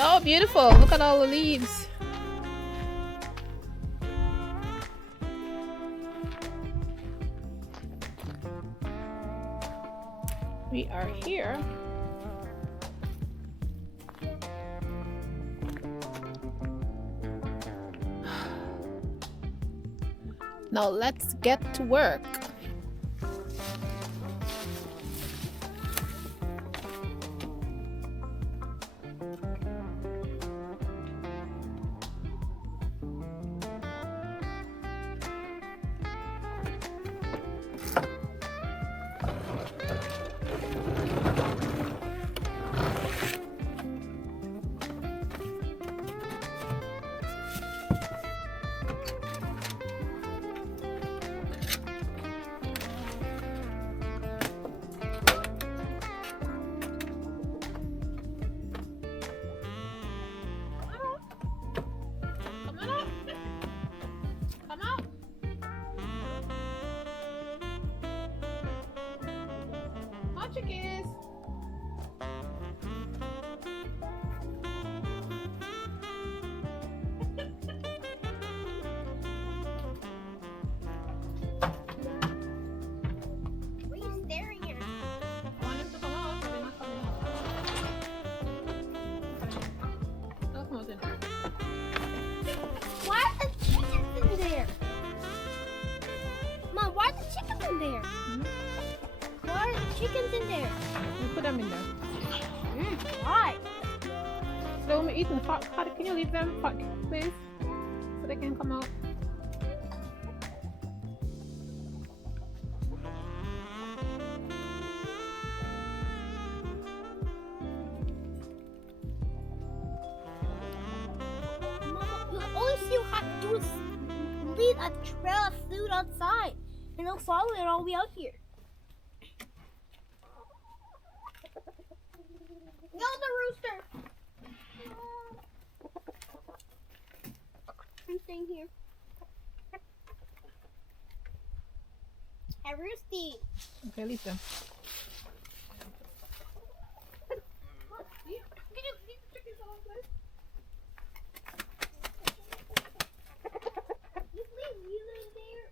So beautiful. Look at all the leaves. We are here. Now let's get to work. Chickies. What are you staring at? I want him to come out. They're not coming out. They'll come out in. Why are the chickens in there? Mom, why are the chickens in there? Why are the chickens in there? You put them in there. Why? So when we eat in the pot, can you leave them, pot, please? So they can come out. Mama, all you have to do is leave a trail of food outside, and they'll follow it all the way out here. Go the rooster! I'm staying here. Hey, Roosty. Okay, leave them. Just leave you in there.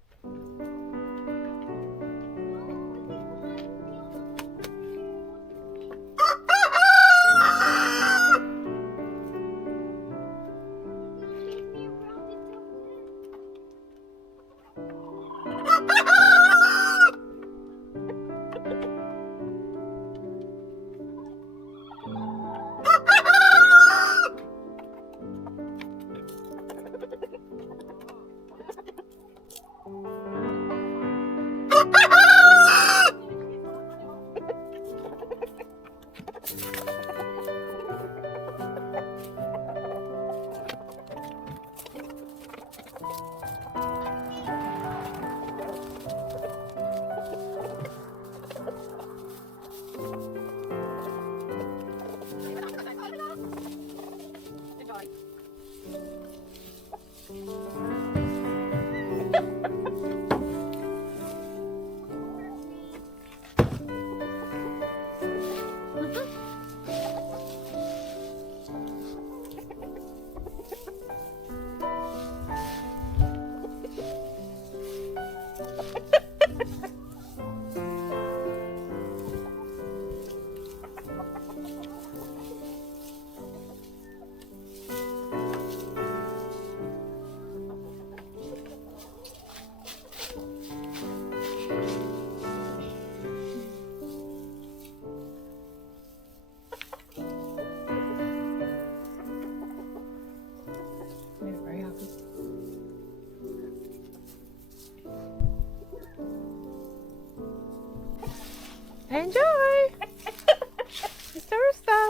Enjoy! Mr. Rooster!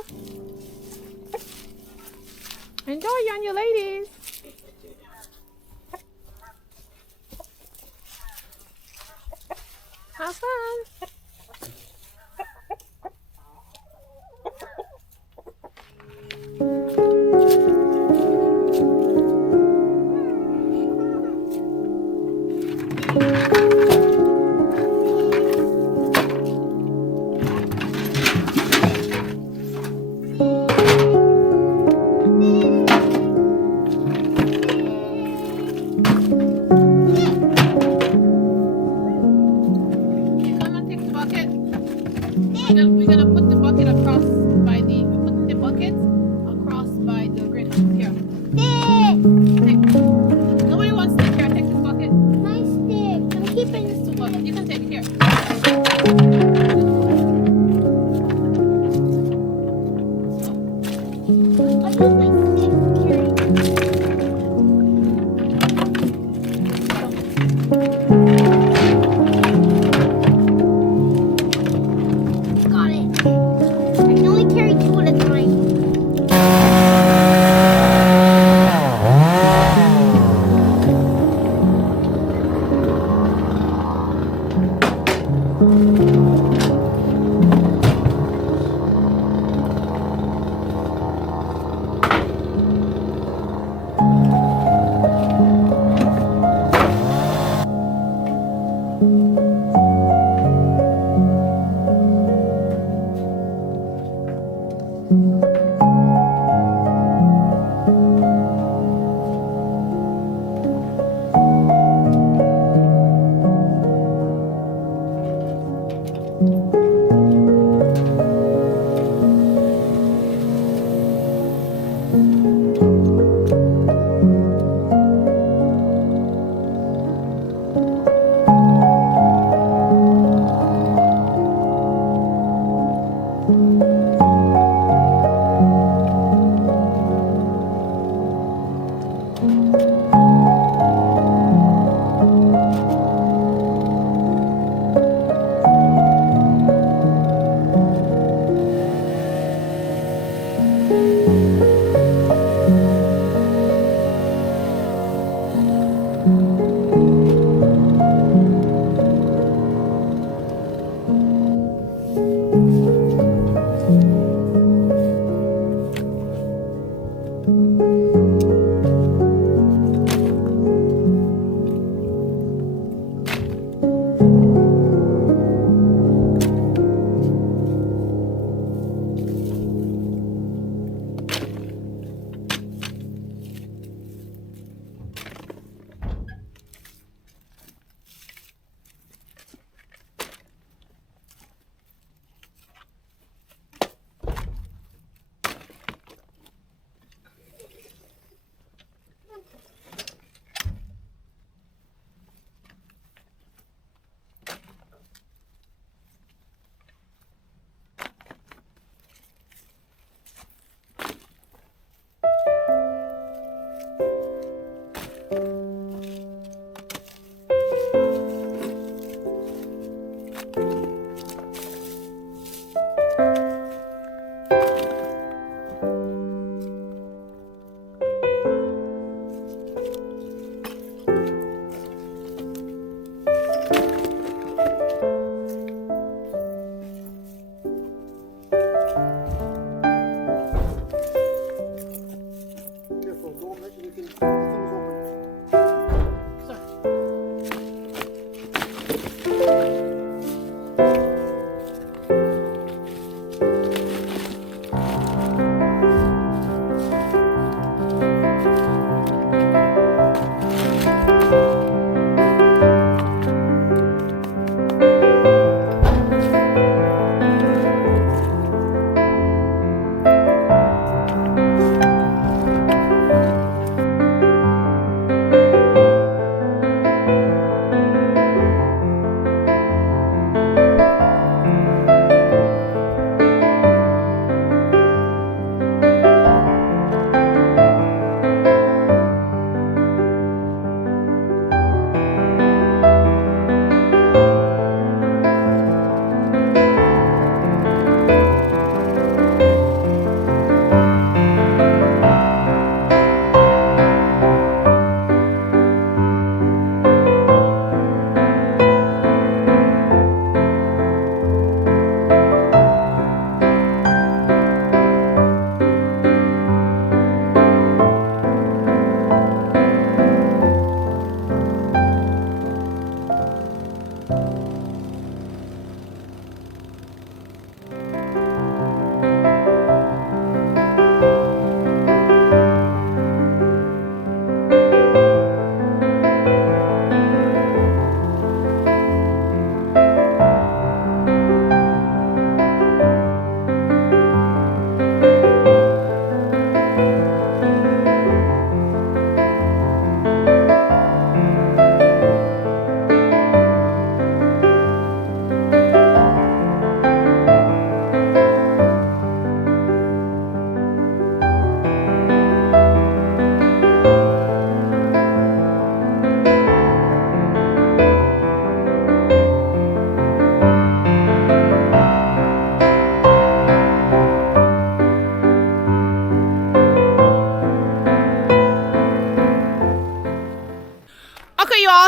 Enjoy, you and your ladies! Have fun! We're gonna put the bucket across by the. We're putting the bucket across by the greenhouse. Here. Take. Nobody wants stick here. Take this bucket. My stick. I'm keeping this Two buckets. You can take it here. I'll use my stick to carry. Got it. I can only carry two at a time.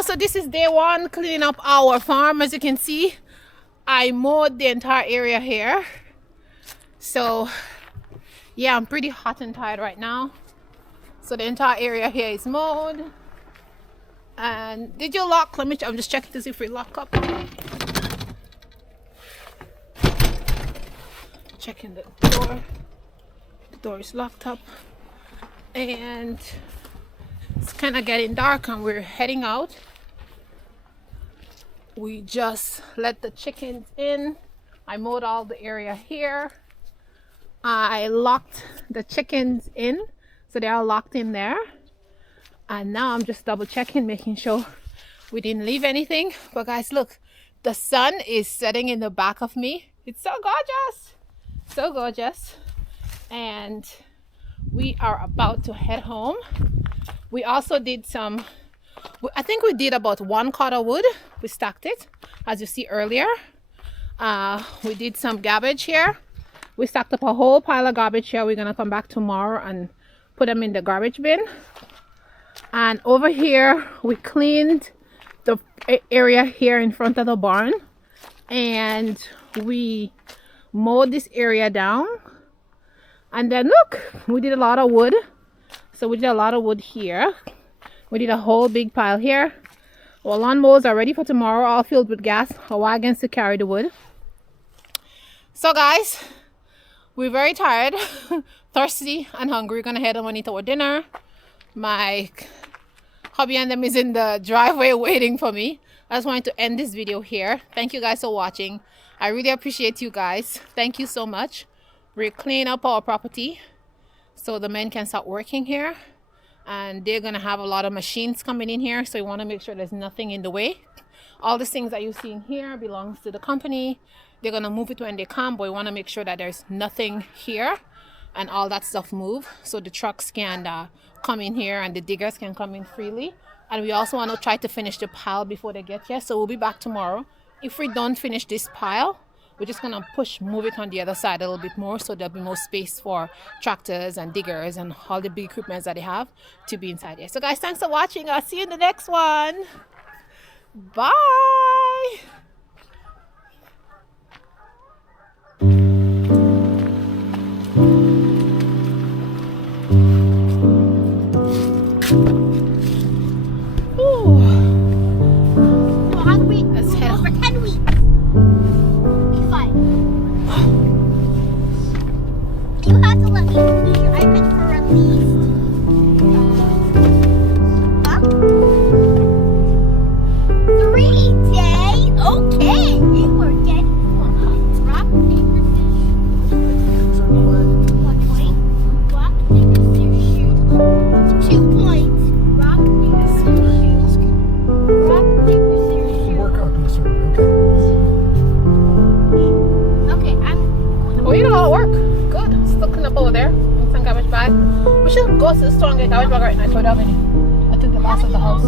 y'all, so this is day one cleaning up our farm. As you can see, I mowed the entire area here. So yeah, I'm pretty hot and tired right now. So the entire area here is mowed. And did you lock? Let me I'm just checking to see if we lock up. Checking the door. The door is locked up. And it's kind of getting dark and we're heading out. We just let the chickens in. I mowed all the area here. I locked the chickens in, so they are locked in there. And now I'm just double checking, making sure we didn't leave anything. But guys, look, the sun is setting in the back of me. It's so gorgeous, so gorgeous. And we are about to head home. We also did some, I think we did about 1 cord of wood. We stacked it, as you see earlier. We did some garbage here. We stacked up a whole pile of garbage here. We're gonna come back tomorrow and put them in the garbage bin. And over here, we cleaned the area here in front of the barn. And we mowed this area down. And then look, we did a lot of wood. So we did a lot of wood here. We did a whole big pile here. Our lawnmowers are ready for tomorrow, all filled with gas. Our wagons to carry the wood. So guys, we're very tired, thirsty and hungry. We're gonna head home and eat our dinner. My hubby and them is in the driveway waiting for me. I just wanted to end this video here. Thank you guys for watching. I really appreciate you guys. Thank you so much. We're cleaning up our property so the men can start working here. And they're gonna have a lot of machines coming in here, so you want to make sure there's nothing in the way. All these things that you see in here belongs to the company. They're gonna move it when they come, but we want to make sure that there's nothing here and all that stuff move, so the trucks can come in here and the diggers can come in freely. And we also want to try to finish the pile before they get here, so we'll be back tomorrow. If we don't finish this pile, we're just gonna move it on the other side a little bit more, so there'll be more space for tractors and diggers and all the big equipment that they have to be inside here. So guys, thanks for watching. I'll see you in the next one. Bye. Let's head home. For 10 weeks. You have to let me use your iPad for at least 3 days. Okay, you were getting one. Rock, paper, scissors. 1 point. Rock, paper, scissors, shoot. 2 points. Rock, paper, scissors, shoot. Rock, paper, scissors, shoot. Work out this one, okay? Okay, I'm. Oh, you know how it work. Good. Still clean up over there. Some garbage bag. We should go to the store and get garbage bag right now. So we don't have any. I took the last of the house.